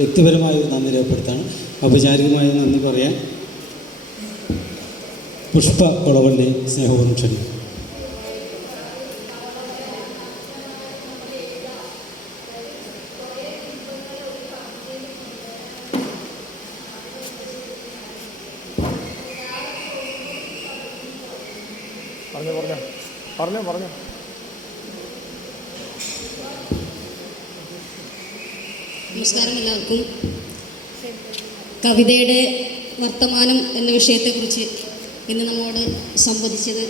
വ്യക്തിപരമായ ഒരു നന്ദി രേഖപ്പെടുത്താണ്. ഔപചാരികമായ നന്ദി പറയാൻ പുഷ്പ കൊളവള്ളി സ്നേഹവും ക്ഷണിക്കും പറഞ്ഞോ പറഞ്ഞു. പറഞ്ഞോ പറഞ്ഞോ. നമസ്കാരം എല്ലാവർക്കും. കവിതയുടെ വർത്തമാനം എന്ന വിഷയത്തെക്കുറിച്ച് ഇന്ന് നമ്മോട് സംവദിച്ചത്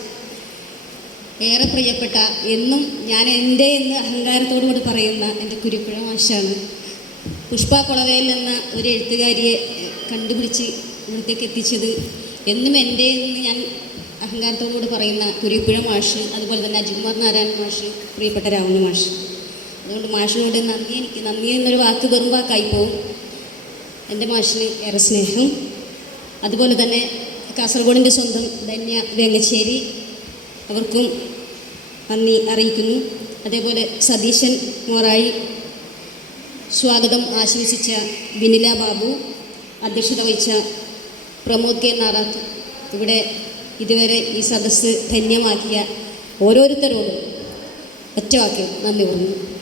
ഏറെ പ്രിയപ്പെട്ട എന്നും ഞാൻ എന്റെ എന്ന് അഹങ്കാരത്തോടു കൂടി പറയുന്ന എന്റെ കുരുക്കുഴ മാഷാണ്. പുഷ്പ കുളവയിൽ എന്ന ഒരു എഴുത്തുകാരിയെ കണ്ടുപിടിച്ച് ഇവിടത്തേക്ക് എത്തിച്ചത് എന്നും എന്റെ എന്ന് ഞാൻ അഹങ്കാരത്തോടു കൂടി പറയുന്ന കുരുപ്പുഴ മാഷ് അതുപോലെ തന്നെ അജികുമാർ നാരായണൻ മാഷ് പ്രിയപ്പെട്ട രാവണ മാഷ്. അതുകൊണ്ട് മാഷിനോട് നന്ദി. എനിക്ക് നന്ദി എന്നൊരു വാക്ക് വെറും വാക്കായി പോവും. എന്റെ മാഷിന് ഏറെ സ്നേഹം. അതുപോലെ തന്നെ കാസർഗോഡിന്റെ സ്വന്തം ധന്യ വേങ്ങശ്ശേരി അവർക്കും നന്ദി അറിയിക്കുന്നു. അതേപോലെ സതീശൻ മോറായി സ്വാഗതം ആശംസിച്ച വിനില ബാബു അധ്യക്ഷത വഹിച്ച പ്രമോദ് കെ നാറാത്ത്. ഇവിടെ ഇതുവരെ ഈ സദസ്സ് ധന്യമാക്കിയ ഓരോരുത്തരോടും ഒറ്റവാക്കി നന്ദി പറഞ്ഞു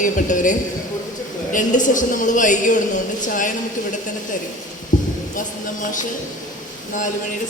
പ്രിയപ്പെട്ടവരെ രണ്ട് സെഷൻ നമ്മൾ വൈകി വിടുന്നതുകൊണ്ട് ചായ നമുക്ക് ഇവിടെ തന്നെ തരും. വസന്ത മാഷ് നാല് മണിയുടെ